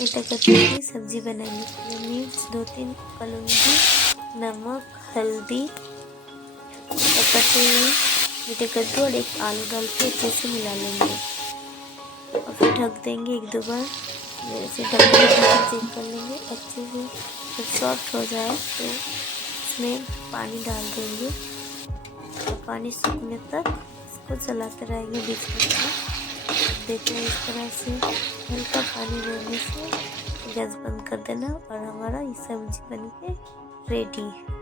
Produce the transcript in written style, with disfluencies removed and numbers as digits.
मीठा कद्दू की सब्जी बनाएंगे। तो मिर्च 2-3 कलूंगी, नमक, हल्दी और कटे हुए मीठे कद्दू और एक आलू डाल के अच्छे से मिला लेंगे और फिर ढक देंगे 1-2 बार। जैसे ढक के चेक कर लेंगे अच्छे से। जब सॉफ्ट हो जाए तो इसमें पानी डाल देंगे और पानी सूखने तक इसको चलाते रहेंगे बीच बीच में। देखो इस तरह से हल्का पानी रहने से गैस बंद कर देना और हमारा ये सब्जी बनके रेडी है।